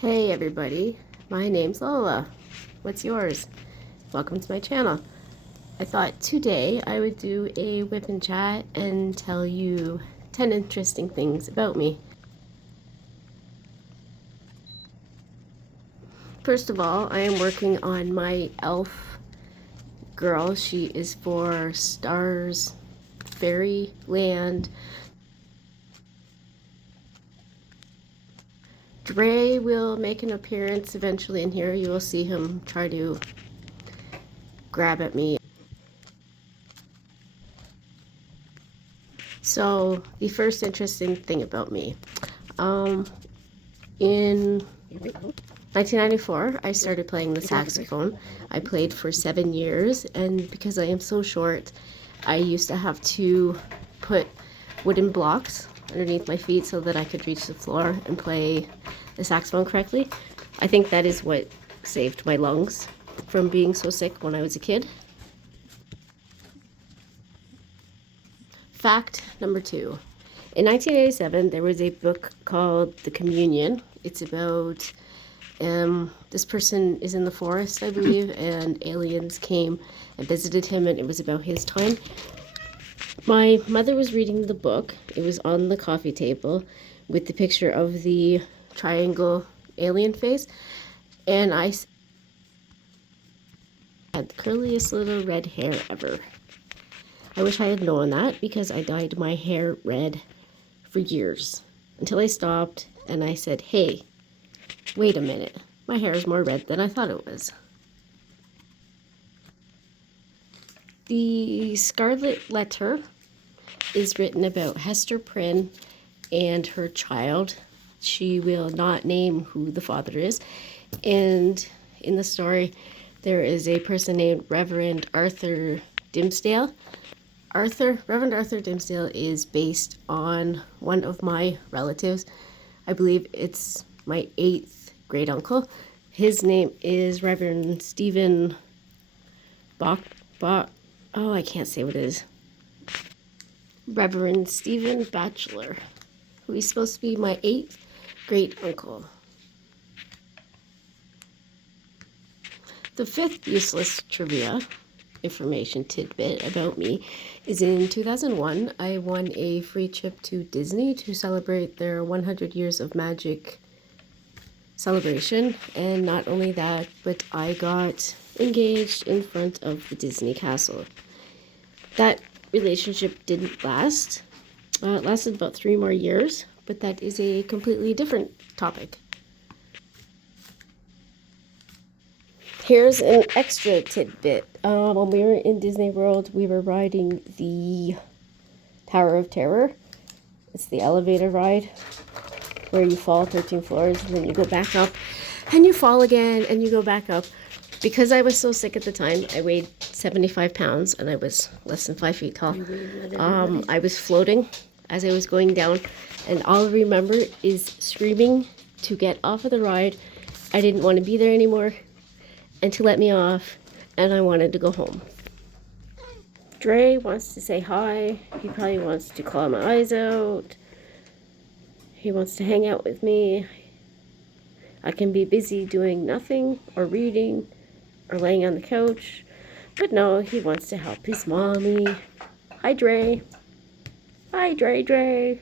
Hey everybody, my name's Lola. What's yours? Welcome to my channel. I thought today I would do a whip and chat and tell you 10 interesting things about me. First of all, I am working on my elf girl. She is for Stars Fairyland. Dre will make an appearance eventually in here. You will see him try to grab at me. So, the first interesting thing about me. In 1994, I started playing the saxophone. I played for 7 years, and because I am so short, I used to have to put wooden blocks underneath my feet so that I could reach the floor and play the saxophone correctly. I think that is what saved my lungs from being so sick when I was a kid. Fact number 2. In 1987, there was a book called The Communion. It's about this person is in the forest, I believe, and aliens came and visited him, and it was about his time. My mother was reading the book. It was on the coffee table with the picture of the triangle alien face, and I had the curliest little red hair ever. I wish I had known that because I dyed my hair red for years until I stopped and I said, hey, wait a minute, my hair is more red than I thought it was. The Scarlet Letter is written about Hester Prynne and her child. She will not name who the father is. And in the story, there is a person named Reverend Arthur Dimmesdale. Reverend Arthur Dimmesdale is based on one of my relatives. I believe it's my 8th great uncle. His name is Reverend Stephen I can't say what it is. Reverend Stephen Batchelor, who is supposed to be my 8th great uncle. The 5th useless trivia information tidbit about me is in 2001, I won a free trip to Disney to celebrate their 100 years of magic celebration. And not only that, but I got engaged in front of the Disney castle. That relationship didn't last. It lasted about 3 more years, but that is a completely different topic. Here's an extra tidbit. When we were in Disney World, we were riding the Tower of Terror. It's the elevator ride where you fall 13 floors and then you go back up and you fall again and you go back up. Because I was so sick at the time, I weighed 75 pounds and I was less than 5 feet tall. I was floating as I was going down, and all I remember is screaming to get off of the ride. I didn't want to be there anymore and to let me off, and I wanted to go home. Dre wants to say hi. He probably wants to claw my eyes out. He wants to hang out with me. I can be busy doing nothing or reading or laying on the couch, but no, he wants to help his mommy. Hi, Dre. Hi, Dre.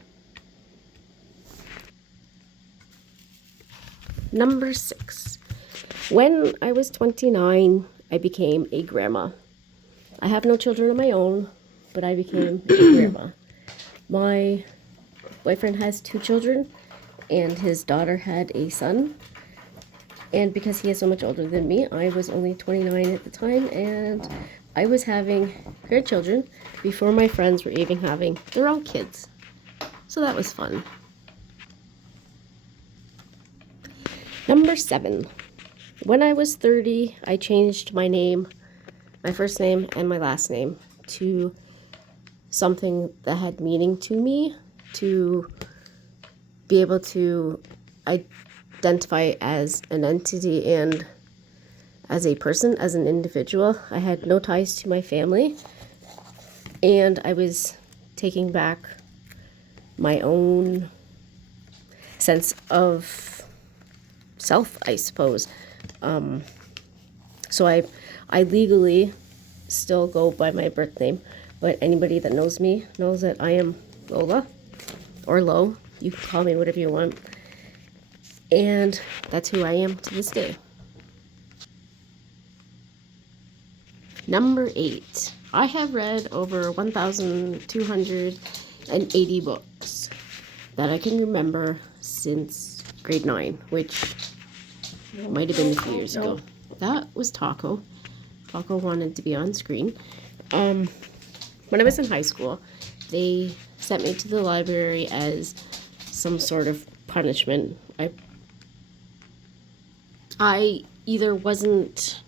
Number 6. When I was 29, I became a grandma. I have no children of my own, but I became a grandma. My boyfriend has 2 children, and his daughter had a son. And because he is so much older than me, I was only 29 at the time, and I was having grandchildren before my friends were even having their own kids. So that was fun. Number 7. When I was 30, I changed my name, my first name and my last name, to something that had meaning to me, to be able to identify as an entity and as a person, as an individual. I had no ties to my family, and I was taking back my own sense of self, I suppose. So I legally still go by my birth name, but anybody that knows me knows that I am Lola, or Lo. You can call me whatever you want. And that's who I am to this day. Number 8. I have read over 1,280 books that I can remember since grade 9, which might have been a few years ago. That was Taco. Taco wanted to be on screen. When I was in high school, they sent me to the library as some sort of punishment. I either wasn't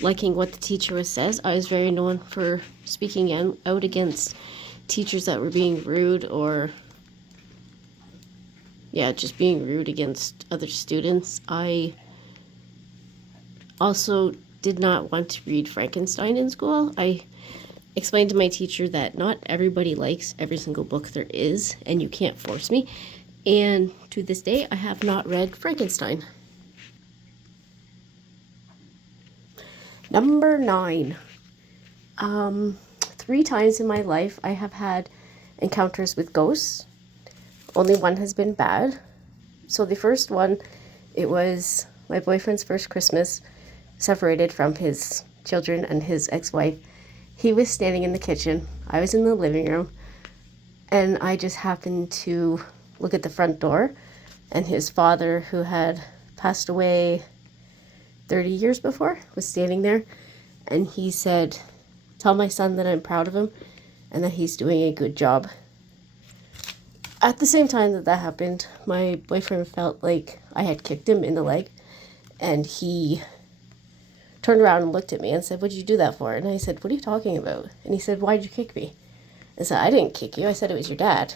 liking what the teacher says. I was very known for speaking out against teachers that were being rude, or just being rude against other students. I also did not want to read Frankenstein in school. I explained to my teacher that not everybody likes every single book there is, and you can't force me. And to this day, I have not read Frankenstein. Number 9. 3 times in my life I have had encounters with ghosts. Only one has been bad. So the first one, it was my boyfriend's first Christmas, separated from his children and his ex-wife. He was standing in the kitchen. I was in the living room. And I just happened to look at the front door. And his father, who had passed away 30 years before, was standing there, and he said, "Tell my son that I'm proud of him and that he's doing a good job." At the same time that happened, my boyfriend felt like I had kicked him in the leg, and he turned around and looked at me and said, "What'd you do that for?" And I said, "What are you talking about?" And he said, "Why'd you kick me?" I said, "I didn't kick you. I said it was your dad.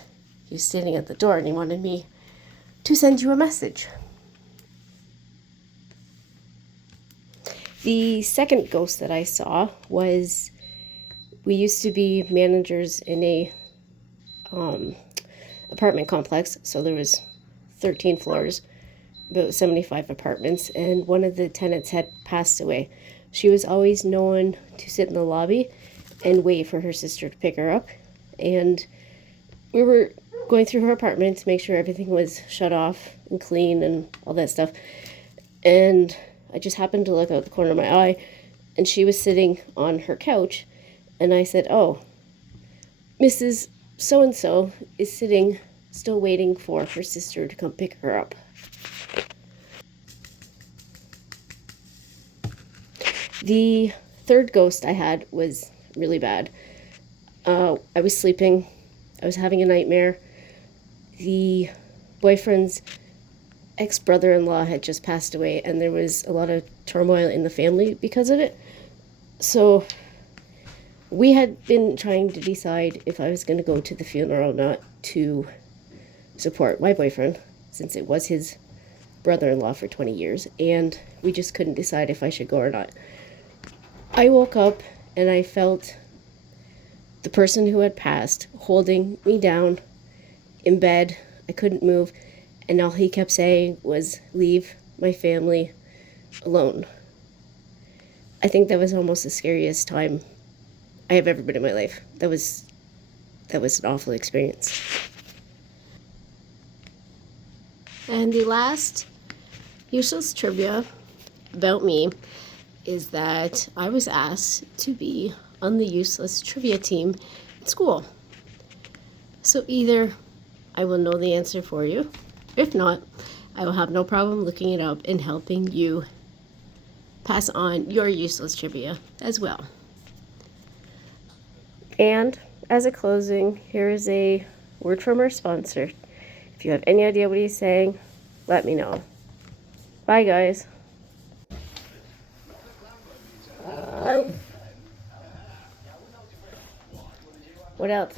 He was standing at the door and he wanted me to send you a message." The second ghost that I saw was, we used to be managers in a apartment complex. So there was 13 floors, about 75 apartments, and one of the tenants had passed away. She was always known to sit in the lobby and wait for her sister to pick her up. And we were going through her apartment to make sure everything was shut off and clean and all that stuff. And I just happened to look out the corner of my eye, and she was sitting on her couch. And I said, "Oh, Mrs. So-and-so is sitting, still waiting for her sister to come pick her up." The third ghost I had was really bad. I was sleeping. I was having a nightmare. The boyfriend's ex-brother-in-law had just passed away, and there was a lot of turmoil in the family because of it. So we had been trying to decide if I was going to go to the funeral or not to support my boyfriend, since it was his brother-in-law for 20 years, and we just couldn't decide if I should go or not. I woke up and I felt the person who had passed holding me down in bed. I couldn't move, and all he kept saying was, "Leave my family alone." I think that was almost the scariest time I have ever been in my life. That was an awful experience. And the last useless trivia about me is that I was asked to be on the useless trivia team in school. So either I will know the answer for you. If not, I will have no problem looking it up and helping you pass on your useless trivia as well. And as a closing, here is a word from our sponsor. If you have any idea what he's saying, let me know. Bye, guys. What else?